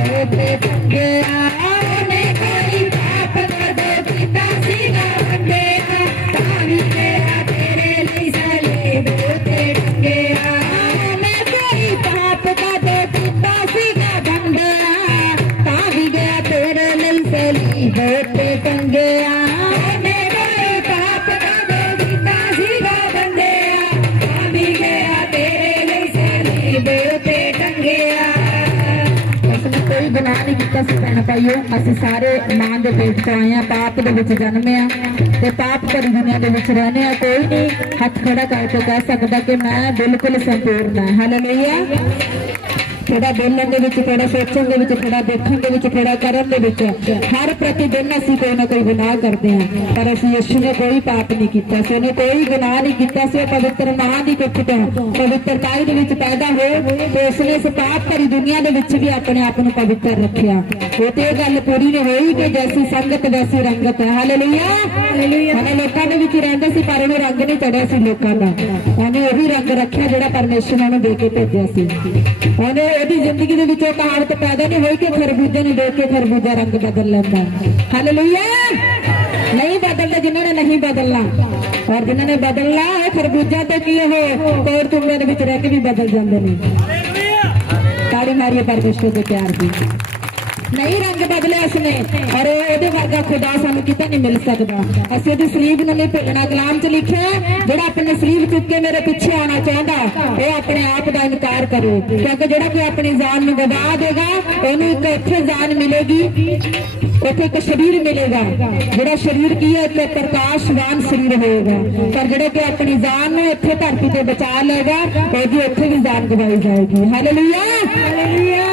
ਸਲੀਬ ਗੁਨਾਹ ਭੈਣ ਭਾਈਓ, ਅਸੀਂ ਸਾਰੇ ਮਾਂ ਦੇ ਪੇਟ ਤੋਂ ਆਏ ਆ ਪਾਪ ਦੇ ਵਿੱਚ ਜਨਮੇ ਆ ਤੇ ਪਾਪ ਭਰੀ ਦੁਨੀਆ ਦੇ ਵਿੱਚ ਰਹਨੇ ਆ ਕੋਈ ਨਹੀਂ ਹੱਥ ਖੜਾ ਕਰਕੇ ਕਹਿ ਸਕਦਾ ਕਿ ਮੈਂ ਬਿਲਕੁਲ ਸੰਪੂਰਨ ਹਾਂ। ਹਾਲੇਲੂਇਆ ਥੋੜਾ ਬੋਲਣ ਦੇ ਵਿੱਚ ਥੋੜਾ ਸੋਚਣ ਦੇ ਵਿੱਚ ਥੋੜਾ ਦੇਖਣ ਦੇ ਵਿੱਚ ਥੋੜਾ ਕਰਨ ਦੇ ਵਿੱਚ ਹਰ ਪ੍ਰਤੀ ਦਿਨ ਅਸੀਂ ਕੋਈ ਨਾ ਕੋਈ ਗੁਨਾਹ ਕਰਦੇ ਹਾਂ। ਪਰ ਅਸੀਂ ਯਿਸੂ ਨੇ ਕੋਈ ਪਾਪ ਨਹੀਂ ਕੀਤਾ ਸੀ ਉਹਨੇ ਕੋਈ ਗੁਨਾਹ ਨਹੀਂ ਕੀਤਾ ਸੀ ਪਵਿੱਤਰ ਮਾਂ ਦੀ ਕੁੱਖ ਤੋਂ ਪਵਿੱਤਰਤਾਈ ਦੇ ਵਿੱਚ ਪੈਦਾ ਹੋਏ ਤੇ ਉਸਨੇ ਇਸ ਪਾਪ ਭਰੀ ਦੁਨੀਆ ਦੇ ਵਿੱਚ ਵੀ ਆਪਣੇ ਆਪ ਨੂੰ ਪਵਿੱਤਰ ਰੱਖਿਆ। ਉਹ ਤੇ ਇਹ ਗੱਲ ਪੂਰੀ ਨਹੀਂ ਹੋਈ ਕਿ ਜੈਸੀ ਸੰਗਤ ਵੈਸੀ ਰੰਗਤ ਹੈ। ਹਾਲੇਲੂਇਆ ਹਾਲੇਲੂਇਆ ਲੋਕਾਂ ਦੇ ਵਿੱਚ ਰਹਿੰਦਾ ਸੀ ਪਰ ਉਹਨੂੰ ਰੰਗ ਨਹੀਂ ਚੜਿਆ ਸੀ ਲੋਕਾਂ ਦਾ। ਉਹਨੇ ਉਹੀ ਰੰਗ ਰੱਖਿਆ ਜਿਹੜਾ ਪਰਮੇਸ਼ਰ ਨੇ ਉਹਨੂੰ ਦੇ ਕੇ ਭੇਜਿਆ ਸੀ। ਉਹਨੇ ਉਹਦੀ ਜ਼ਿੰਦਗੀ ਦੇ ਵਿੱਚ ਉਹ ਕਹਾਵਤ ਪੈਦਾ ਨਹੀਂ ਹੋਈ ਕਿ ਖਰਬੂਜੇ ਨੂੰ ਦੇਖ ਕੇ ਖਰਬੂਜਾ ਰੰਗ ਬਦਲ ਲੈਂਦਾ ਹਾਲੇਲੂਇਆ ਨਹੀਂ ਬਦਲਦਾ ਜਿਨ੍ਹਾਂ ਨੇ ਨਹੀਂ ਬਦਲਣਾ। ਔਰ ਜਿਨ੍ਹਾਂ ਨੇ ਬਦਲਣਾ ਇਹ ਖਰਬੂਜਾ ਤੇ ਕੀ ਉਹ ਕੋਰ ਤੁੰਬੇ ਦੇ ਵਿੱਚ ਰਹਿ ਕੇ ਵੀ ਬਦਲ ਜਾਂਦੇ ਨੇ। ਤਾੜੀ ਮਾਰੀਏ ਪਰਮੇਸ਼ਰ ਦੇ ਪਿਆਰ ਦੀ। ਨਹੀਂ ਰੰਗ ਬਦਲਿਆ ਉਸਨੇ। ਔਰ ਉਹ- ਉਹਦੇ ਵਰਗਾ ਖੁਦਾ ਸਾਨੂੰ ਕਿਤੇ ਨਹੀਂ ਮਿਲ ਸਕਦਾ। ਅਸੀਂ ਉਹਦੀ ਸਲੀਬ ਨੂੰ ਨਹੀਂ ਭੁੱਲਣਾ। ਕਲਾਮ 'ਚ ਲਿਖਿਆ ਜਿਹੜਾ ਆਪਣੇ ਸਲੀਬ ਚੁੱਕ ਕੇ ਮੇਰੇ ਪਿੱਛੇ ਕਰੇ। ਕਿਉਂਕਿ ਜਿਹੜਾ ਕੋਈ ਆਪਣੀ ਜਾਨ ਨੂੰ ਗਵਾ ਦੇਗਾ, ਉਹਨੂੰ ਇੱਕ ਇੱਥੇ ਜਾਨ ਮਿਲੇਗੀ, ਉੱਥੇ ਇੱਕ ਸਰੀਰ ਮਿਲੇਗਾ। ਜਿਹੜਾ ਸਰੀਰ ਕੀ ਹੈ ਇੱਕ ਪ੍ਰਕਾਸ਼ਵਾਨ ਸਰੀਰ ਹੋਏਗਾ। ਪਰ ਜਿਹੜੇ ਕਿ ਆਪਣੀ ਜਾਨ ਨੂੰ ਇੱਥੇ ਧਰਤੀ ਤੇ ਬਚਾ ਲਏਗਾ, ਉਹਦੀ ਉੱਥੇ ਵੀ ਜਾਨ ਗਵਾਈ ਜਾਏਗੀ। ਹਾਲੇਲੂਇਆ ਹਾਲੇਲੂਇਆ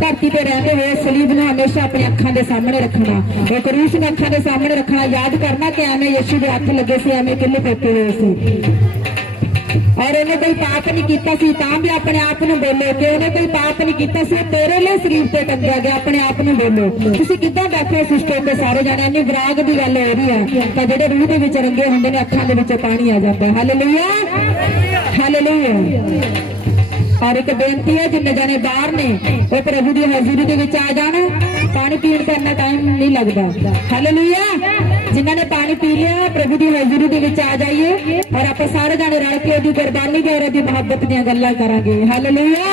ਧਰਤੀ ਤੇ ਰਹਿੰਦੇ ਹੋਏ ਸਲੀਬ ਨੂੰ ਹਮੇਸ਼ਾ ਆਪਣੀ ਅੱਖਾਂ ਦੇ ਸਾਹਮਣੇ ਰੱਖਣਾ। ਉਹ ਕਰੂਸ ਨੂੰ ਅੱਖਾਂ ਦੇ ਸਾਹਮਣੇ ਰੱਖਣਾ, ਯਾਦ ਕਰਨਾ ਕਿ ਐਵੇਂ ਯਿਸੂ ਦੇ ਹੱਥ ਲੱਗੇ ਸੀ, ਐਵੇਂ ਕਿੱਲੇ ਪੇਟੇ ਹੋਏ ਸੀ। ਔਰ ਉਹਨੇ ਕੋਈ ਪਾਪ ਨਹੀਂ ਕੀਤਾ ਸੀ, ਤਾਂ ਵੀ ਆਪਣੇ ਆਪ ਨੂੰ ਬੋਲੋ ਕਿ ਉਹਨੇ ਕੋਈ ਪਾਪ ਨਹੀਂ ਕੀਤਾ ਸੀ, ਉਹ ਤੇਰੇ ਲਈ ਸਰੀਰ ਤੇ ਟੰਗਿਆ ਗਿਆ, ਆਪਣੇ ਆਪ ਨੂੰ ਬੋਲੋ। ਤੁਸੀਂ ਕਿੱਦਾਂ ਬੈਠੇ ਸਿਸਟਮ ਤੇ ਸਾਰੇ ਜਾਣੇ? ਇੰਨੀ ਵਿਰਾਗ ਦੀ ਗੱਲ ਹੋ ਰਹੀ ਹੈ ਤਾਂ ਜਿਹੜੇ ਰੂਹ ਦੇ ਵਿੱਚ ਰੰਗੇ ਹੁੰਦੇ ਨੇ, ਅੱਖਾਂ ਦੇ ਵਿੱਚੋਂ ਪਾਣੀ ਆ ਜਾਂਦਾ ਹਾਲੇਲੂਇਆ ਹਾਲੇਲੂਇਆ ਔਰ ਇੱਕ ਬੇਨਤੀ ਹੈ, ਜਿੰਨੇ ਜਾਣੇ ਬਾਹਰ ਨੇ, ਉਹ ਪ੍ਰਭੂ ਦੀ ਹਜ਼ੂਰੀ ਦੇ ਵਿੱਚ ਆ ਜਾਣ। ਪਾਣੀ ਪੀਣ ਦਾ ਇੰਨਾ ਟਾਈਮ ਨਹੀਂ ਲੱਗਦਾ। ਹਾਲੇਲੂਇਆ ਜਿਨ੍ਹਾਂ ਨੇ ਪਾਣੀ ਪੀ ਲਿਆ, ਪ੍ਰਭੂ ਦੀ ਹਜ਼ੂਰੀ ਦੇ ਵਿੱਚ ਆ ਜਾਈਏ ਔਰ ਆਪਾਂ ਸਾਰੇ ਜਾਣੇ ਰਲ ਕੇ ਉਹਦੀ ਕੁਰਬਾਨੀ ਦੇ ਉਹਦੀ ਮੁਹੱਬਤ ਦੀਆਂ ਗੱਲਾਂ ਕਰਾਂਗੇ। ਹਾਲੇਲੂਇਆ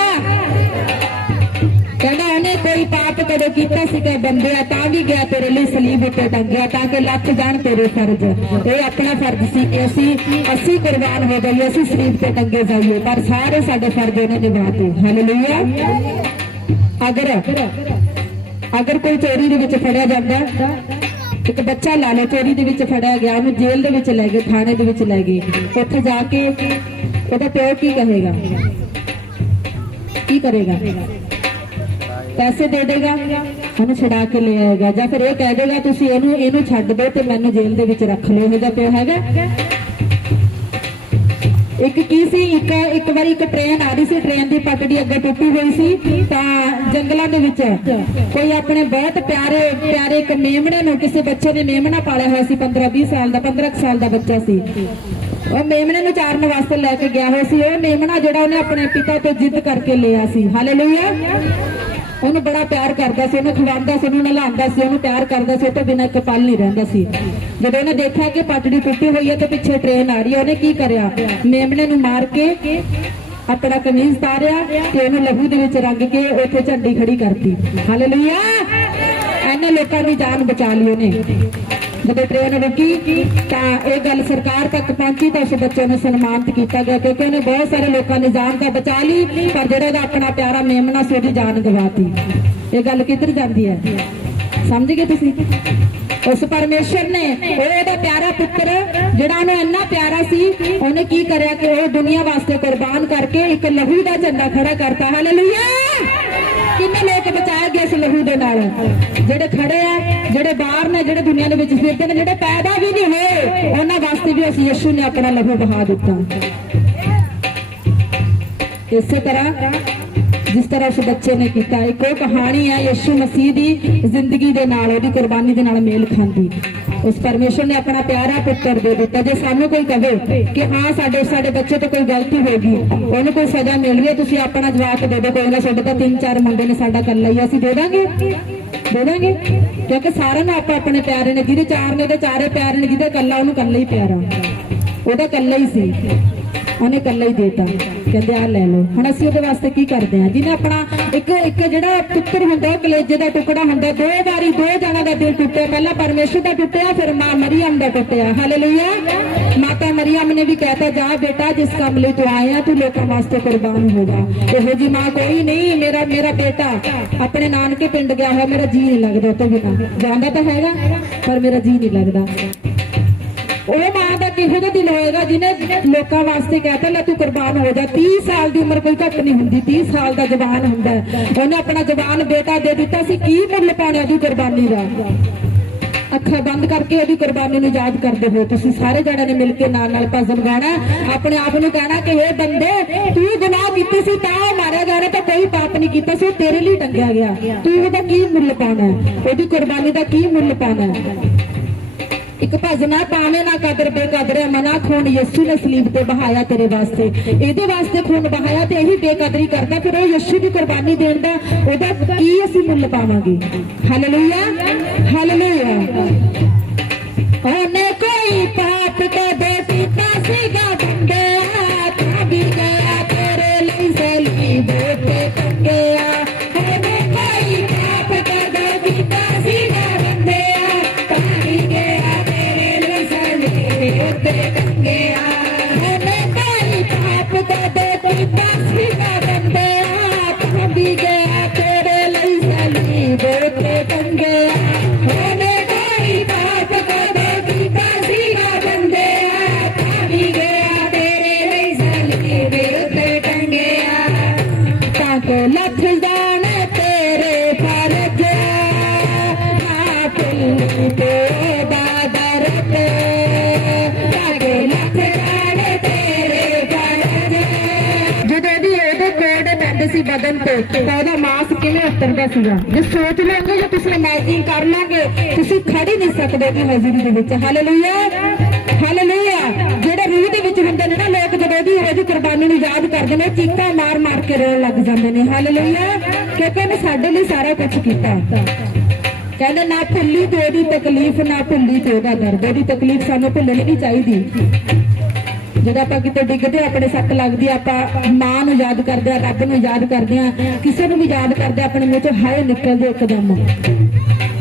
ਕਹਿੰਦਾ, ਉਹਨੇ ਕੋਈ ਪਾਪ ਕਦੇ ਕੀਤਾ ਸੀ ਕਿ ਬੰਦਿਆ ਤਾਂ ਵੀ ਗਿਆ ਤੇਰੇ ਲਈ ਸਲੀਬ ਉੱਤੇ ਟੰਗਿਆ ਤਾਂ ਕਿ ਲੱਥ ਜਾਣ ਤੇਰੇ ਫਰਜ਼। ਇਹ ਆਪਣਾ ਫਰਜ਼ ਸੀ ਕਿ ਅਸੀਂ ਅਸੀਂ ਕੁਰਬਾਨ ਹੋ ਜਾਈਏ, ਅਸੀਂ ਸਲੀਬ ਤੇ ਟੰਗੇ ਜਾਈਏ, ਪਰ ਸਾਰੇ ਸਾਡੇ ਫਰਜ਼ ਉਹਨੇ ਨਿਭਾਤੇ ਹਾਲੇਲੂਇਆ ਅਗਰ ਅਗਰ ਕੋਈ ਚੋਰੀ ਦੇ ਵਿੱਚ ਫੜਿਆ ਜਾਂਦਾ ਇੱਕ ਬੱਚਾ ਲਾ ਲਓ ਚੋਰੀ ਦੇ ਵਿੱਚ ਫੜਿਆ ਗਿਆ, ਉਹਨੂੰ ਜੇਲ੍ਹ ਦੇ ਵਿੱਚ ਲੈ ਗਏ, ਥਾਣੇ ਦੇ ਵਿੱਚ ਲੈ ਗਏ। ਉੱਥੇ ਜਾ ਕੇ ਉਹਦਾ ਪਿਓ ਕੀ ਕਹੇਗਾ? ਕੀ ਕਰੇਗਾ? ਪੈਸੇ ਦੇ ਦੇਗਾ, ਉਹਨੂੰ ਛਡਾ ਕੇ ਲੈ ਆਏਗਾ। ਜਾਂ ਫਿਰ ਇਹ ਕਹਿ ਦੇਗਾ, ਤੁਸੀਂ ਇਹਨੂੰ ਇਹਨੂੰ ਛੱਡ ਦਿਓ ਤੇ ਮੈਨੂੰ ਜੇਲ੍ਹ ਦੇ ਵਿੱਚ ਰੱਖ ਲਓ। ਇਹਦਾ ਪਿਓ ਹੈਗਾ। ਇੱਕ ਕੀ ਸੀ? ਇੱਕ ਇੱਕ ਵਾਰੀ ਇੱਕ ਟ੍ਰੇਨ ਆ ਰਹੀ ਸੀ ਟ੍ਰੇਨ ਦੀ ਪਟੜੀ ਅੱਗੇ ਟੁੱਟੀ ਹੋਈ ਸੀ। ਤਾਂ ਜੰਗਲਾਂ ਦੇ ਵਿੱਚ ਕੋਈ ਆਪਣੇ ਬਹੁਤ ਪਿਆਰੇ ਪਿਆਰੇ ਇੱਕ ਮੇਮਣੇ ਨੂੰ ਕਿਸੇ ਬੱਚੇ ਨੇ ਮੇਮਣਾ ਪਾਲਿਆ ਹੋਇਆ ਸੀ 15 20 ਸਾਲ ਦਾ 15 ਕੁ ਸਾਲ ਦਾ ਬੱਚਾ ਸੀ। ਉਹ ਮੇਮਣੇ ਨੂੰ ਚਾਰਨ ਵਾਸਤੇ ਲੈ ਕੇ ਗਿਆ ਹੋਇਆ ਸੀ। ਉਹ ਮੇਮਣਾ ਜਿਹੜਾ ਉਹਨੇ ਆਪਣੇ ਪਿਤਾ ਤੋਂ ਜਿੱਦ ਕਰਕੇ ਲਿਆ ਸੀ। ਹਾਲੇਲੂਇਆ ਉਹਨੂੰ ਬੜਾ ਪਿਆਰ ਕਰਦਾ ਸੀ, ਉਹਨੂੰ ਖਵਾਉਂਦਾ ਸੀ, ਉਹਨੂੰ ਨਲਾਉਂਦਾ ਸੀ, ਉਹਨੂੰ ਪਿਆਰ ਕਰਦਾ ਸੀ, ਉਹ ਬਿਨਾਂ ਇੱਕ ਨਹੀਂ ਰਹਿੰਦਾ ਸੀ। ਜਦੋਂ ਉਹਨੇ ਦੇਖਿਆ ਕਿ ਪਟੜੀ ਟੁੱਟੀ ਹੋਈ ਹੈ ਤੇ ਪਿੱਛੇ ਟ੍ਰੇਨ ਆ ਰਹੀ ਹੈ, ਉਹਨੇ ਕੀ ਕਰਿਆ? ਮੇਮਣੇ ਨੂੰ ਮਾਰ ਕੇ ਆਪਣਾ ਕਮੀਜ਼ ਤਾਰਿਆ ਤੇ ਉਹਨੂੰ ਲਹੂ ਦੇ ਵਿੱਚ ਰੰਗ ਕੇ ਉੱਥੇ ਝੰਡੀ ਖੜੀ ਕਰਤੀ। ਹਾਲੇਲੂਇਆ ਇਹਨਾਂ ਲੋਕਾਂ ਦੀ ਜਾਨ ਬਚਾ ਲਈ ਉਹਨੇ। ਜਦੋਂ ਟ੍ਰੇਨ ਰੁਕੀ ਤਾਂ ਇਹ ਗੱਲ ਸਰਕਾਰ ਤੱਕ ਪਹੁੰਚੀ ਤਾਂ ਉਸ ਬੱਚੇ ਨੂੰ ਸਨਮਾਨਿਤ ਕੀਤਾ ਗਿਆ ਕਿਉਂਕਿ ਉਹਨੇ ਬਹੁਤ ਸਾਰੇ ਲੋਕਾਂ ਦੀ ਜਾਨ ਤਾਂ ਬਚਾ ਲਈ, ਪਰ ਜਿਹੜਾ ਉਹਦਾ ਆਪਣਾ ਪਿਆਰਾ ਮੇਮਣਾ ਸੀ, ਉਹਦੀ ਜਾਨ ਗਵਾਤੀ। ਇਹ ਗੱਲ ਕਿੱਧਰ ਜਾਂਦੀ ਹੈ? ਸਮਝ ਗਏ ਤੁਸੀਂ? ਉਸ ਪਰਮੇਸ਼ਰ ਨੇ ਉਹ ਉਹਦਾ ਪਿਆਰਾ ਪੁੱਤਰ, ਜਿਹੜਾ ਉਹਨੂੰ ਇੰਨਾ ਪਿਆਰਾ ਸੀ, ਉਹਨੇ ਕੀ ਕਰਿਆ ਕਿ ਉਹ ਦੁਨੀਆ ਵਾਸਤੇ ਕੁਰਬਾਨ ਕਰਕੇ ਇੱਕ ਲਹੂ ਦਾ ਝੰਡਾ ਖੜਾ ਕਰਤਾ। ਹਾਲੇਲੂਇਆ ਕਿੰਨੇ ਲੋਕ ਬਚਾਏ ਇਸ ਲਹੂ ਦੇ ਨਾਲ। ਜਿਹੜੇ ਖੜੇ ਆ, ਜਿਹੜੇ ਬਾਹਰ ਨੇ, ਜਿਹੜੇ ਦੁਨੀਆ ਦੇ ਵਿੱਚ ਫਿਰਦੇ ਨੇ, ਜਿਹੜੇ ਪੈਦਾ ਵੀ ਨਹੀਂ ਹੋਏ, ਉਹਨਾਂ ਵਾਸਤੇ ਵੀ ਅਸੀਂ ਯਿਸੂ ਨੇ ਆਪਣਾ ਲਹੂ ਬਹਾ ਦਿੱਤਾ। ਇਸੇ ਤਰ੍ਹਾਂ ਜਿਸ ਤਰ੍ਹਾਂ ਉਸ ਬੱਚੇ ਨੇ ਕੀਤਾ, ਇੱਕ ਉਹ ਕਹਾਣੀ ਹੈ ਯਿਸੂ ਮਸੀਹ ਦੀ ਜ਼ਿੰਦਗੀ ਦੇ ਨਾਲ, ਉਹਦੀ ਕੁਰਬਾਨੀ ਦੇ ਨਾਲ ਮੇਲ ਖਾਂਦੀ। ਉਸ ਪਰਮੇਸ਼ਰ ਨੇ ਆਪਣਾ ਪਿਆਰਾ ਪੁੱਤਰ ਦੇ ਦਿੱਤਾ। ਜੇ ਸਾਨੂੰ ਕੋਈ ਕਹੇ ਕਿ ਹਾਂ, ਸਾਡੇ ਸਾਡੇ ਬੱਚੇ ਤੋਂ ਕੋਈ ਗਲਤੀ ਹੋ ਗਈ, ਉਹਨੂੰ ਕੋਈ ਸਜ਼ਾ ਮਿਲ ਰਹੀ ਹੈ ਤੁਸੀਂ ਆਪਣਾ ਜਵਾਬ ਦੇ ਦਿਓ। ਕੋਈ ਨਾ, ਸਾਡੇ ਤਾਂ ਤਿੰਨ ਚਾਰ ਮੁੰਡੇ ਨੇ, ਸਾਡਾ ਕੱਲਾ ਹੀ ਅਸੀਂ ਦੇ ਦਾਂਗੇ। ਦੇ ਦਾਂਗੇ। ਕਿਉਂਕਿ ਸਾਰਿਆਂ ਨੂੰ ਆਪਾਂ ਆਪਣੇ ਪਿਆਰੇ ਨੇ, ਜਿਹਦੇ ਚਾਰ ਨੇ, ਉਹਦੇ ਚਾਰੇ ਪਿਆਰੇ ਨੇ, ਜਿਹਦੇ ਕੱਲਾ ਉਹਨੂੰ ਕੱਲਾ ਹੀ ਪਿਆਰਾ। ਉਹਦਾ ਕੱਲਾ ਹੀ ਸੀ। ਉਹਨੇ ਕੱਲਾ ਹੀ ਦੇਤਾ। ਕਹਿੰਦੇ ਆ ਲੈ ਲਓ। ਹੁਣ ਅਸੀਂ ਉਹਦੇ ਵਾਸਤੇ ਕੀ ਕਰਦੇ ਆ ਜਿਹਨੇ ਆਪਣਾ ਇੱਕ ਇੱਕ ਜਿਹੜਾ ਪੁੱਤਰ ਹੁੰਦਾ ਕਲੇਜੇ ਦਾ ਟੁਕੜਾ ਹੁੰਦਾ, ਦੋ ਵਾਰੀ ਦੋ ਜਣਾ ਦਾ ਦਿਲ ਟੁੱਟਿਆ। ਪਹਿਲਾਂ ਪਰਮੇਸ਼ਰ ਦਾ ਟੁੱਟਿਆ, ਫਿਰ ਮਾਂ ਮਰੀਮ ਦਾ ਟੁੱਟਿਆ। ਹਾਲੇਲੂਇਆ ਮਾਤਾ ਮਰੀਮ ਨੇ ਵੀ ਕਹਿਤਾ ਜਾ ਬੇਟਾ, ਜਿਸ ਕੰਮ ਲਈ ਤੂੰ ਆਇਆ, ਤੂੰ ਲੋਕਾਂ ਵਾਸਤੇ ਕੁਰਬਾਨ ਹੋ ਜਾ ਇਹੋ ਜੀ ਮਾਂ ਕੋਈ ਨਹੀਂ, ਮੇਰਾ ਮੇਰਾ ਬੇਟਾ ਆਪਣੇ ਨਾਨਕੇ ਪਿੰਡ ਗਿਆ ਹੋਇਆ, ਮੇਰਾ ਜੀ ਨਹੀਂ ਲੱਗਦਾ ਉਹ ਤੋਂ। ਬਿਨਾਂ ਜਾਂਦਾ ਤਾਂ ਹੈਗਾ, ਪਰ ਮੇਰਾ ਜੀ ਨਹੀਂ ਲੱਗਦਾ। ਉਹ ਮਾਂ ਦਾ ਕਿਹੋ ਜਿਹਾ ਦਿਲ ਹੋਏਗਾ ਜਿਹਨੇ ਲੋਕਾਂ ਵਾਸਤੇ ਕਹਤਾ ਲੈ ਤੂੰ ਕੁਰਬਾਨ ਹੋ ਜਾ। 30 ਸਾਲ ਦੀ ਉਮਰ ਕੋਈ ਘੱਟ ਨਹੀਂ ਹੁੰਦੀ। 30 ਸਾਲ ਦਾ ਜਵਾਨ ਹੁੰਦਾ ਉਹਨੇ ਆਪਣਾ ਜਵਾਨ ਬੇਟਾ ਦੇ ਦਿੱਤਾ ਸੀ। ਕੀ ਮੁੱਲ ਪਾਉਣਾ ਉਹਦੀ ਕੁਰਬਾਨੀ ਦਾ? ਅੱਖਾਂ ਬੰਦ ਕਰਕੇ ਉਹਦੀ ਕੁਰਬਾਨੀ ਨੂੰ ਯਾਦ ਕਰਦੇ ਹੋ ਤੁਸੀਂ ਸਾਰੇ ਜਣਿਆਂ ਨੇ ਮਿਲ ਕੇ ਨਾਲ ਨਾਲ ਭਜਨ ਗਾਣਾ। ਆਪਣੇ ਆਪ ਨੂੰ ਕਹਿਣਾ ਕਿ ਇਹ ਬੰਦੇ, ਤੂੰ ਗੁਨਾਹ ਕੀਤੀ ਸੀ ਤਾਂ ਉਹ ਮਾਰਿਆ ਗਿਆ ਨਾ ਤਾਂ ਕੋਈ ਪਾਪ ਨਹੀਂ ਕੀਤਾ ਸੀ, ਉਹ ਤੇਰੇ ਲਈ ਟੰਗਿਆ ਗਿਆ। ਤੂੰ ਉਹਦਾ ਕੀ ਮੁੱਲ ਪਾਉਣਾ ਉਹਦੀ ਕੁਰਬਾਨੀ ਦਾ ਕੀ ਮੁੱਲ ਪਾਉਣਾ ਇੱਕ ਭਜਨਾ ਪਾਵੇਂ ਨਾ ਕਦਰ ਬੇਕਦਰ ਮਨਾ, ਖੂਨ ਯਿਸੂ ਨੇ ਸਲੀਬ ਤੇ ਬਹਾਇਆ ਤੇਰੇ ਵਾਸਤੇ। ਇਹਦੇ ਵਾਸਤੇ ਖੂਨ ਬਹਾਇਆ ਤੇ ਇਹੀ ਬੇਕਦਰੀ ਕਰਦਾ, ਫਿਰ ਉਹ ਯਿਸੂ ਦੀ ਕੁਰਬਾਨੀ ਦੇਣ ਦਾ ਉਹਦਾ ਕੀ ਅਸੀਂ ਮੁੱਲ ਪਾਵਾਂਗੇ? ਹਾਲੇਲੂਇਆ ਹਾਲੇਲੂਇਆ ਉਹਨੇ ਕੋਈ ਪਾਪ ਕਦੇ ਕੀਤਾ ਸੀਗਾ ਬੰਦਿਆ ਤਾਂ ਵੀ ਗਿਆ ਤੇਰੇ ਲਈ ਸਲੀਬ। ਸਲੀਬ ਸੀ ਬਦਨ ਉਹਦਾ ਮਾਸ ਕਿਵੇਂ ਉਤਰਦਾ ਸੀਗਾ? ਜੇ ਸੋਚ ਲਓਗੇ ਜੇ ਤੁਸੀਂ ਇਮੇਜਿਨ ਕਰ ਲਓਗੇ ਤੁਸੀਂ ਖੜ ਨਹੀਂ ਸਕਦੇ ਦੀ ਹਾਜ਼ਰੀ ਦੇ ਵਿੱਚ। ਹਾਲੇਲੂਇਆ ਹਾਲੇਲੂਇਆ ਜਿਹੜੇ ਰੂਹ ਦੇ ਵਿੱਚ ਹੁੰਦੇ ਨੇ ਨਾ, ਲੋਕ ਜਦੋਂ ਉਹਦੀ ਉਹਦੀ ਕੁਰਬਾਨੀ ਨੂੰ ਯਾਦ ਕਰਦੇ ਨੇ, ਚੀਕਾਂ ਮਾਰ ਮਾਰ ਕੇ ਰੋਣ ਲੱਗ ਜਾਂਦੇ ਨੇ। ਹਾਲੇਲੂਇਆ ਕਿਉਂਕਿ ਉਹਨੇ ਸਾਡੇ ਲਈ ਸਾਰਾ ਕੁਝ ਕੀਤਾ। ਕਹਿੰਦੇ ਨਾ ਭੁੱਲੀ ਤੇ ਉਹਦੀ ਤਕਲੀਫ, ਨਾ ਭੁੱਲੀ ਤੇ ਉਹਦਾ ਦਰਦ। ਉਹਦੀ ਤਕਲੀਫ ਸਾਨੂੰ ਭੁੱਲਣੀ ਨਹੀਂ ਚਾਹੀਦੀ। ਜਦੋਂ ਆਪਾਂ ਕਿਤੇ ਡਿੱਗਦੇ ਆਪਣੇ ਸੱਟ ਲੱਗਦੀ ਆਪਾਂ ਮਾਂ ਨੂੰ ਯਾਦ ਕਰਦੇ ਆ, ਰੱਬ ਨੂੰ ਯਾਦ ਕਰਦੇ ਆ, ਕਿਸੇ ਨੂੰ ਵੀ ਯਾਦ ਕਰਦੇ ਆਪਣੇ ਮੂੰਹ ਚੋਂ ਹਾਏ ਨਿਕਲਦੇ ਇੱਕਦਮ।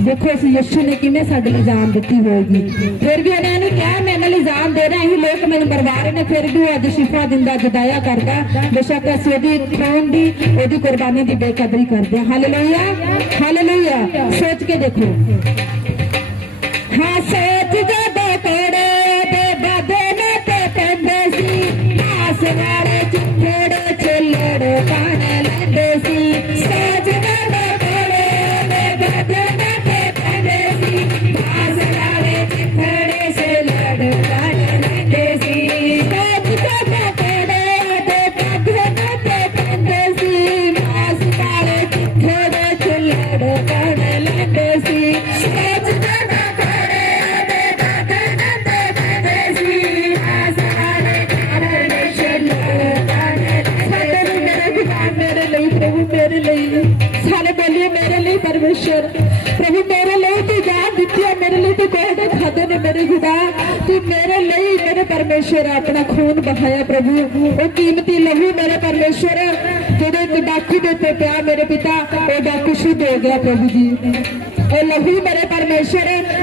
ਦੇਖੋ ਇਸ ਯਿਸੂ ਨੇ ਕਿਵੇਂ ਸਾਡੇ ਲਈ ਜਾਨ ਦਿੱਤੀ ਹੋਏਗੀ। ਫਿਰ ਵੀ ਉਹਨੇ ਇਹਨੂੰ ਕਿਹਾ, ਮੈਂ ਇਹਨਾਂ ਲਈ ਜਾਨ ਦੇਣਾ ਰਿਹਾ, ਇਹ ਲੋਕ ਮੈਨੂੰ ਮਰਵਾ ਰਹੇ ਨੇ। ਫਿਰ ਵੀ ਉਹ ਅੱਜ ਸ਼ਿਫਾ ਦਿੰਦਾ, ਜਦਾਇਆ ਕਰਦਾ। ਬੇਸ਼ੱਕ ਅਸੀਂ ਉਹਦੀ ਖੂਨ ਦੀ, ਉਹਦੀ ਕੁਰਬਾਨੀ ਦੀ ਬੇਕਦਰੀ ਕਰਦੇ ਹਾਂ। ਹਾਲੇਲੂਇਆ ਹਾਲੇਲੂਇਆ ਸੋਚ ਕੇ ਦੇਖੋ।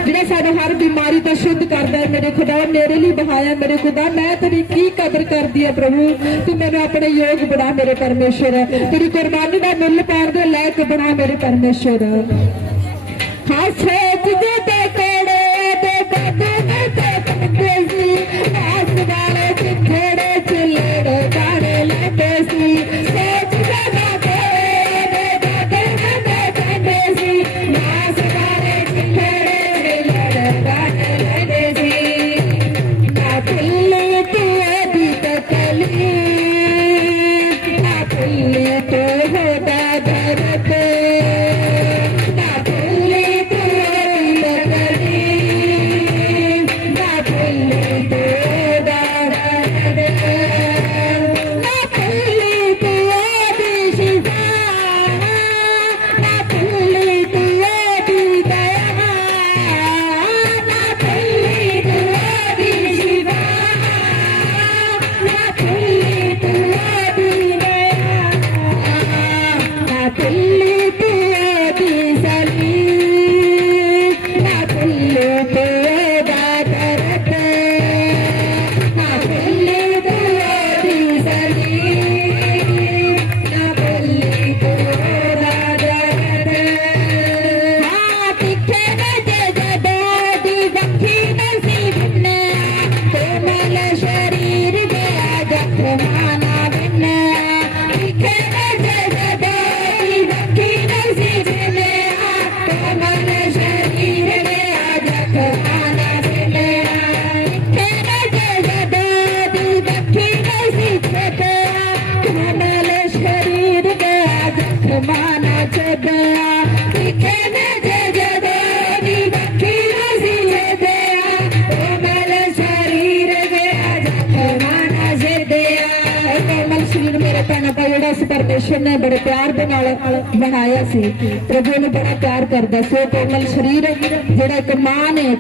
ਜਿਹੜਾ ਸਾਨੂੰ ਹਰ ਬਿਮਾਰੀ ਤੋਂ ਸ਼ੁੱਧ ਕਰਦਾ ਹੈ, ਮੇਰੇ ਖੁਦਾ ਮੇਰੇ ਲਈ ਬਹਾਇਆ ਮੇਰੇ ਖੁਦਾ, ਮੈਂ ਤੇਰੀ ਕੀ ਕਦਰ ਕਰਦੀ ਹੈ ਪ੍ਰਭੂ? ਤੂੰ ਮੈਨੂੰ ਆਪਣੇ ਯੋਗ ਬਣਾ ਮੇਰੇ ਪਰਮੇਸ਼ਰ। ਤੇਰੀ ਕੁਰਬਾਨੀ ਦਾ ਮੁੱਲ ਪਾਉਣ ਦੇ ਲਾਇਕ ਬਣਾ ਮੇਰੇ ਪਰਮੇਸ਼ਰ। ਹਾਂ ਸੋਚ ਤੇ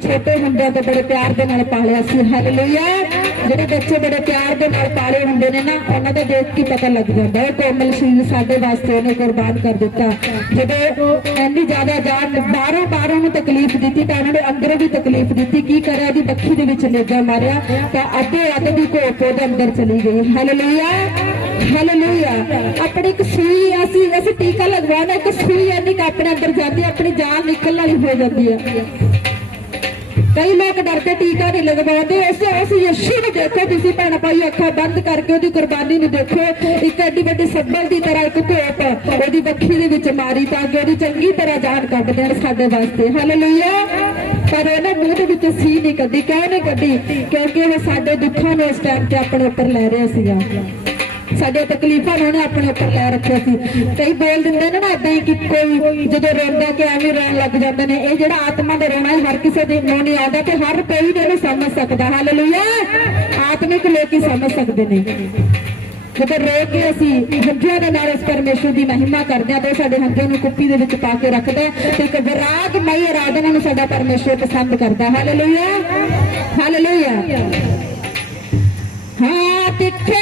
ਛੋਟੇ ਹੁੰਦਿਆਂ ਤੋਂ ਬੜੇ ਪਿਆਰ ਦੇ ਨਾਲ ਪਾਲਿਆ ਸੀ। ਹਾਲੇਲੂਇਆ ਜਿਹੜੇ ਬੱਚੇ ਬੜੇ ਪਿਆਰ ਦੇ ਨਾਲ ਪਾਲੇ ਹੁੰਦੇ ਨੇ ਨਾ, ਉਹਨਾਂ ਦਾ ਦੇਖ ਕੇ ਪਤਾ ਲੱਗ ਜਾਂਦਾ। ਉਹ ਕੋਮਲ ਸਰੀਰ ਸਾਡੇ ਵਾਸਤੇ ਉਹਨੇ ਕੁਰਬਾਨ ਕਰ ਦਿੱਤਾ। ਜਦੋਂ ਇੰਨੀ ਜ਼ਿਆਦਾ ਜਾਨ ਬਾਹਰੋਂ ਬਾਹਰੋਂ ਨੂੰ ਤਕਲੀਫ ਦਿੱਤੀ ਤਾਂ ਉਹਨਾਂ ਨੇ ਅੰਦਰੋਂ ਵੀ ਤਕਲੀਫ ਦਿੱਤੀ। ਕੀ ਕਰਿਆ? ਦੀ ਬੱਖੀ ਦੇ ਵਿੱਚ ਨੇਜਾ ਮਾਰਿਆ ਤਾਂ ਅੱਧੇ ਅੱਧ ਦੀ ਘੋਪ ਉਹਦੇ ਅੰਦਰ ਚਲੀ ਗਈ। ਹਾਲੇਲੂਇਆ ਹਾਲੇਲੂਇਆ ਆਪਣੀ ਇੱਕ ਸੂਈ ਅਸੀਂ ਅਸੀਂ ਟੀਕਾ ਲਗਵਾਉਣਾ, ਇੱਕ ਸੂਈ ਇੰਨੀ ਕੁ ਆਪਣੇ ਅੰਦਰ ਜਾਂਦੀ ਆਪਣੀ ਜਾਨ ਨਿਕਲਣ ਵਾਲੀ ਹੋ ਜਾਂਦੀ ਹੈ ਕਈ ਲੋਕ ਡਰ ਕੇ ਟੀਕਾ ਨਹੀਂ ਲਗਵਾਉਂਦੇ। ਉਸ ਉਸ ਯਿਸੂ ਨੂੰ ਦੇਖੋ, ਤੁਸੀਂ ਭੈਣ ਭਾਈ ਅੱਖਾਂ ਬੰਦ ਕਰਕੇ ਉਹਦੀ ਕੁਰਬਾਨੀ ਨੂੰ ਦੇਖੋ। ਇੱਕ ਐਡੀ ਵੱਡੀ ਸੱਬਲ ਦੀ ਤਰ੍ਹਾਂ ਇੱਕ ਘੋਪ ਉਹਦੀ ਬੱਖੀ ਦੇ ਵਿੱਚ ਮਾਰੀ ਤਾਂ ਕਿ ਉਹਦੀ ਚੰਗੀ ਤਰ੍ਹਾਂ ਜਾਨ ਕੱਢ ਦੇਣ ਸਾਡੇ ਵਾਸਤੇ। ਹਾਲੇਲੂਇਆ ਪਰ ਉਹਨੇ ਮੂੰਹ ਦੇ ਵਿੱਚ ਸੀ ਨਹੀਂ ਕੱਢੀ, ਕਿਉਂ ਨਹੀਂ ਕੱਢੀ? ਕਿਉਂਕਿ ਉਹ ਸਾਡੇ ਦੁੱਖਾਂ ਨੂੰ ਇਸ ਟਾਈਮ ਤੇ ਆਪਣੇ ਉੱਪਰ ਲੈ ਰਿਹਾ ਸੀਗਾ। ਸਾਡੀਆਂ ਤਕਲੀਫਾਂ ਨੂੰ ਉਹਨੇ ਆਪਣੇ ਉੱਪਰ ਲੈ ਰੱਖਿਆ ਸੀ। ਕਈ ਬੋਲ ਦਿੰਦੇ ਨੇ ਨਾ ਏਦਾਂ ਹੀ ਕਿ ਕੋਈ ਜਦੋਂ ਰੋਂਦਾ ਕਿ ਐਵੇਂ ਰੋਣ ਲੱਗ ਜਾਂਦੇ ਨੇ। ਇਹ ਜਿਹੜਾ ਆਤਮਾ ਦਾ ਰੋਣਾ ਹਰ ਕਿਸੇ ਦੇ ਮੂੰਹ ਨਹੀਂ ਆਉਂਦਾ ਤੇ ਹਰ ਕੋਈ ਇਹਨੂੰ ਸਮਝ ਸਕਦਾ। ਹਾਲੇਲੂਇਆ ਆਤਮਿਕ ਲੋਕ ਹੀ ਸਮਝ ਸਕਦੇ ਨੇ। ਜਦੋਂ ਰੋ ਕੇ ਅਸੀਂ ਹੰਝੂਆਂ ਦੇ ਨਾਲ ਇਸ ਪਰਮੇਸ਼ਰ ਦੀ ਮਹਿਮਾ ਕਰਦੇ ਹਾਂ ਤੇ ਉਹ ਸਾਡੇ ਹੰਝੂਆਂ ਨੂੰ ਕੁੱਪੀ ਦੇ ਵਿੱਚ ਪਾ ਕੇ ਰੱਖਦਾ ਹੈ ਤੇ ਇੱਕ ਵਿਰਾਗਮਈ ਆਰਾਧਨਾ ਨੂੰ ਸਾਡਾ ਪਰਮੇਸ਼ਰ ਪਸੰਦ ਕਰਦਾ ਹਾਲੇਲੂਇਆ ਹਾਲੇਲੂਇਆ ਹਾਂ, ਤਿੱਖੇ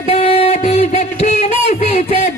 ਨੇ ਜੇ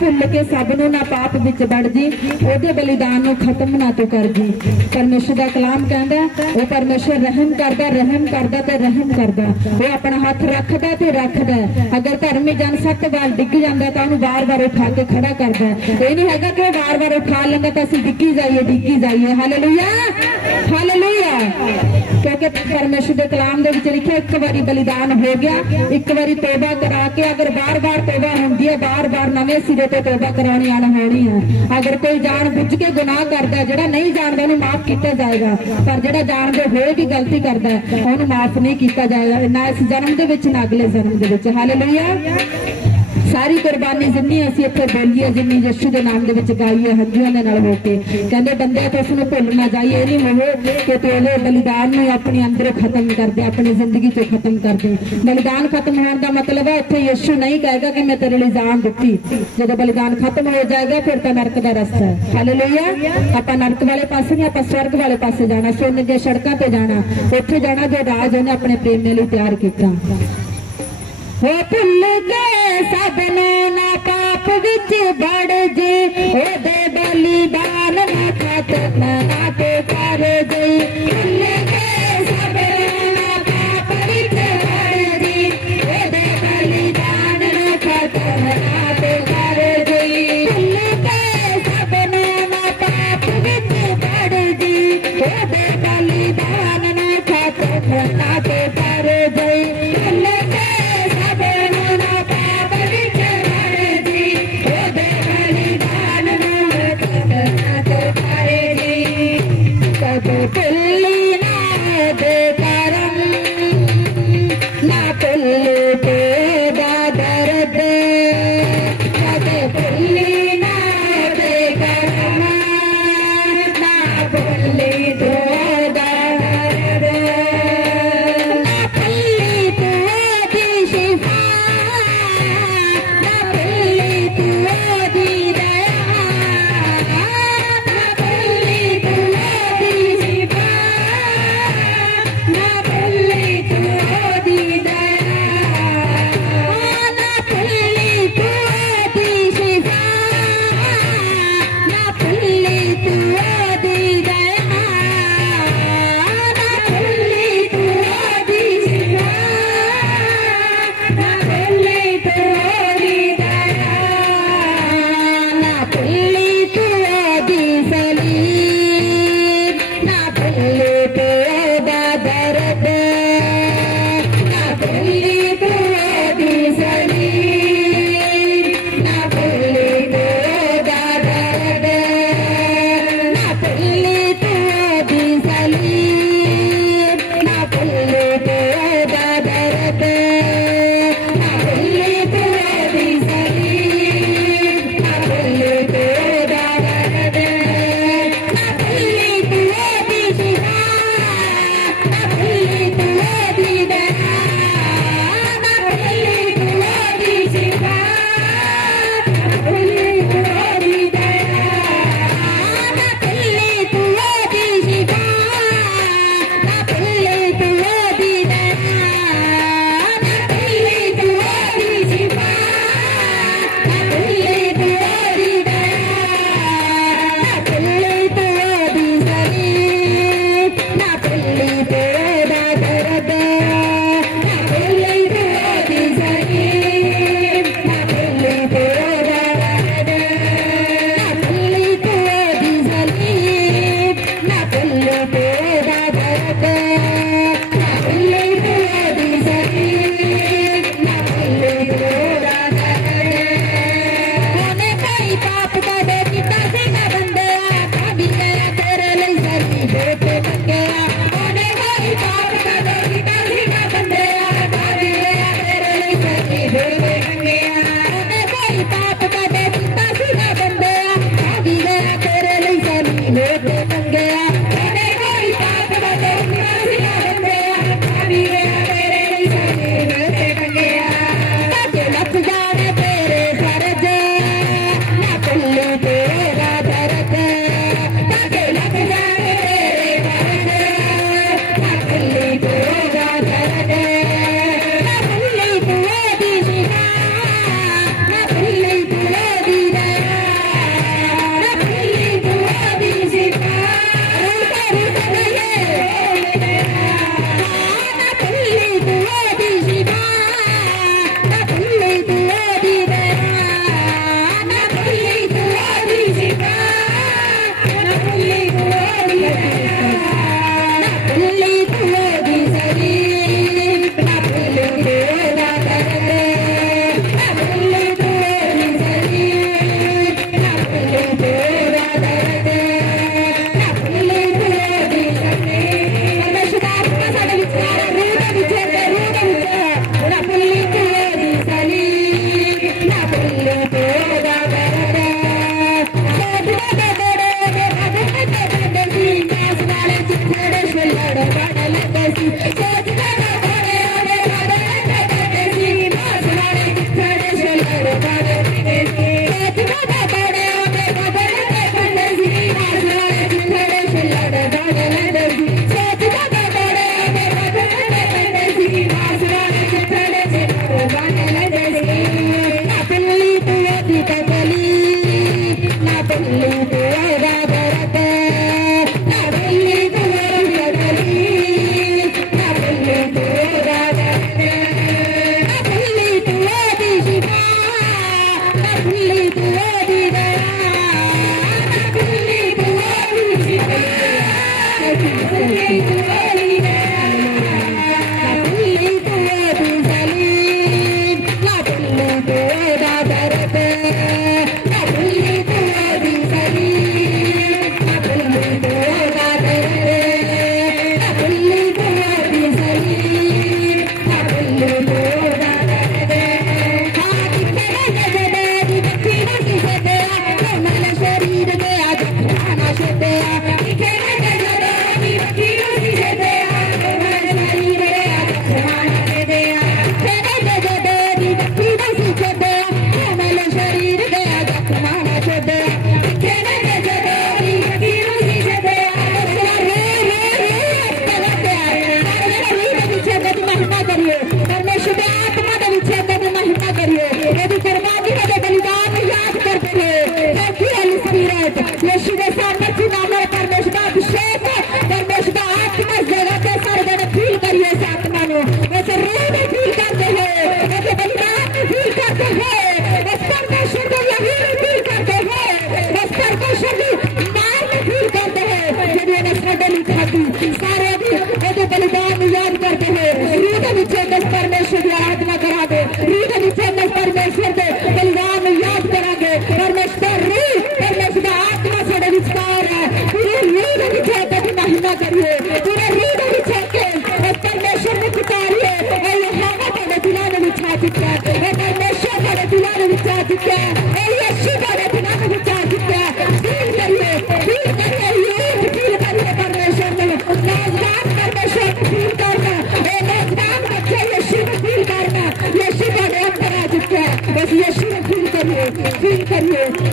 ਭੁੱਲ ਕੇ ਸਭ ਨੂੰ ਨਾ ਪਾਪ ਵਿੱਚ ਵੜ ਜੀ ਉਹਦੇ ਬਲੀਦਾਨ ਨੂੰ ਖਤਮ ਨਾ ਤੂੰ ਕਰ ਜੀ ਪਰਮੇਸ਼ਰ ਦਾ ਕਲਾਮ ਕਹਿੰਦਾ, ਉਹ ਪਰਮੇਸ਼ਰ ਰਹਿਮ ਕਰਦਾ ਰਹਿਮ ਕਰਦਾ ਤੇ ਰਹਿਮ ਕਰਦਾ। ਉਹ ਆਪਣਾ ਹੱਥ ਰੱਖਦਾ ਤੇ ਰੱਖਦਾ। ਅਗਰ ਧਰਮੀ ਜਨ ਸੱਤ ਵਾਰ ਡਿੱਗ ਜਾਂਦਾ ਤਾਂ ਉਹਨੂੰ ਵਾਰ-ਵਾਰ ਉਠਾ ਕੇ ਖੜਾ ਕਰਦਾ। ਇਹ ਨਹੀਂ ਹੈਗਾ ਕਿ ਉਹ ਵਾਰ-ਵਾਰ ਉਠਾ ਲੈਂਦਾ ਤਾਂ ਅਸੀਂ ਡਿੱਗੀ ਜਾਈਏ ਡਿੱਗੀ ਜਾਈਏ। ਹਾਲੇਲੂਇਆ ਹਾਲੇਲੂਇਆ ਕਿਉਂਕਿ ਪਰਮੇਸ਼ਰ ਦੇ ਕਲਾਮ ਦੇ ਵਿੱਚ ਲਿਖਿਆ, ਇੱਕ ਵਾਰੀ ਬਲੀਦਾਨ ਹੋ ਗਿਆ, ਇੱਕ ਵਾਰੀ ਤੋਬਾ ਕਰਾ ਕੇ ਅਗਰ ਬਾਰ ਵਾਰ ਤੋਬਾ ਹੁੰਦੀ ਹੈ ਬਾਰ-ਬਾਰ ਨਵੇਂ ਸਿਰੇ ਤੋਂ ਤੋਬਾ ਕਰਾਉਣੀ ਆਣ ਹੋਣੀ ਹੈ। ਅਗਰ ਕੋਈ ਜਾਣ ਬੁੱਝ ਕੇ ਗੁਨਾਹ ਕਰਦਾ ਜਿਹੜਾ ਨਹੀਂ ਜਾਣਦਾ ਉਹਨੂੰ ਮਾਫ ਕੀਤਾ ਜਾਏਗਾ। ਪਰ ਜਿਹੜਾ ਜਾਣਦੇ ਹੋਏ ਵੀ ਗਲਤੀ ਕਰਦਾ ਉਹਨੂੰ ਮਾਫ ਨਹੀਂ ਕੀਤਾ ਜਾਏਗਾ। ਨਾ ਇਸ ਜਨਮ ਦੇ ਵਿੱਚ, ਨਾ ਅਗਲੇ ਜਨਮ ਦੇ ਵਿੱਚ। ਹਾਲੇਲੂਇਆ ਸਾਰੀ ਕੁਰਬਾਨੀ ਜਿੰਨੀ ਅਸੀਂ ਇੱਥੇ ਬੋਲੀਏ ਜਿੰਨੀ ਯਿਸੂ ਦੇ ਨਾਮ ਦੇ ਵਿੱਚ ਗਾਈਏ ਹੰਝੂਆਂ ਦੇ ਨਾਲ ਹੋ ਕੇ। ਕਹਿੰਦੇ, ਬੰਦੇ, ਤੋਂ ਉਸ ਨੂੰ ਭੁੱਲ ਨਾ ਜਾਈਏ ਇਹ ਨਹੀਂ ਹੋਵੇ ਕਿ ਤੂੰ ਉਹਦੇ ਬਲੀਦਾਨ ਨੂੰ ਆਪਣੇ ਅੰਦਰ ਖਤਮ ਕਰ ਦੇ, ਆਪਣੀ ਜ਼ਿੰਦਗੀ ਤੋਂ ਖਤਮ ਕਰ ਦੇ। ਬਲੀਦਾਨ ਖਤਮ ਹੋਣ ਦਾ ਮਤਲਬ ਹੈ, ਇੱਥੇ ਯਿਸੂ ਨਹੀਂ ਕਹੇਗਾ ਕਿ ਮੈਂ ਤੇਰੇ ਲਈ ਜਾਨ ਦਿੱਤੀ। ਜਦੋਂ ਬਲੀਦਾਨ ਖਤਮ ਹੋ ਜਾਏਗਾ, ਫਿਰ ਤਾਂ ਨਰਕ ਦਾ ਰਸਤਾ ਹੈ। ਹਾਲੇਲੂਇਆ ਆਪਾਂ ਨਰਕ ਵਾਲੇ ਪਾਸੇ ਨਹੀਂ, ਆਪਾਂ ਸਵਰਗ ਵਾਲੇ ਪਾਸੇ ਜਾਣਾ, ਸੋਨੇ ਦੀਆਂ ਸੜਕਾਂ ਤੇ ਜਾਣਾ। ਉੱਥੇ ਜਾਣਾ ਜੋ ਰਾਜ ਉਹਨੇ ਆਪਣੇ ਪ੍ਰੇਮੀਆਂ ਲਈ ਤਿਆਰ ਕੀਤਾ। ਹੋ ਭੁੱਲ ਗਏ ਸਭ ਨੂੰ ਨਾ ਪਾਪ ਵਿੱਚ ਵੜ ਜੇ ਉਹਦੇ ਬਲੀਦਾਨ ਨਾ ਖਤਮ ਤੇ ਕਰ ਜੇ। ਭੁੱਲ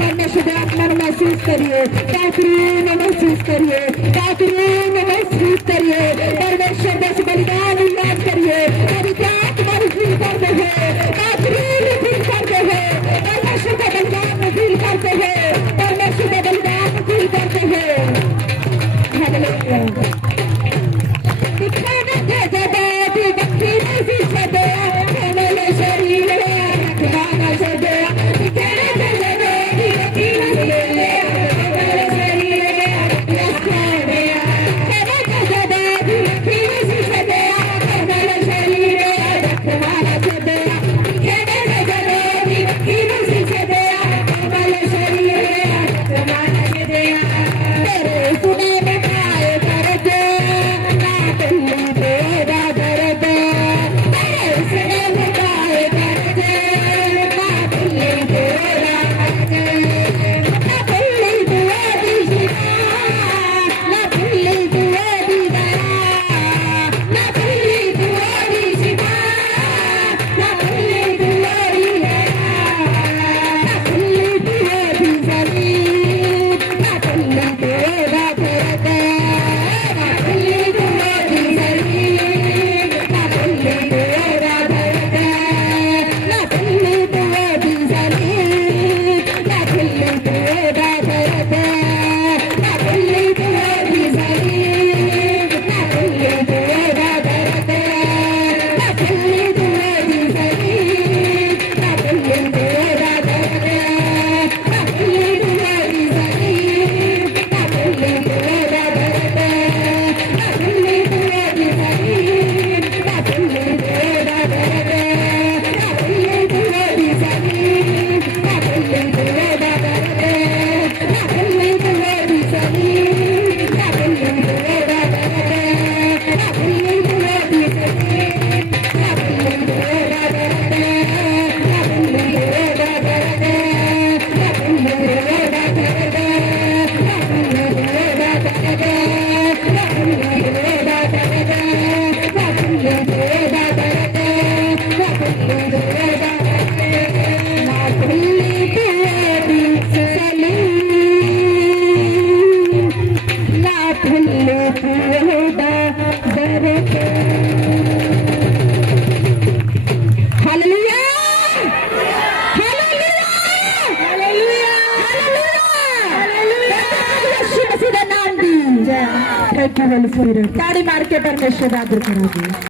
महसूस करिए काकरी महसूस करिए काकरी महसूस करिए परमेश्वर दस बलिदान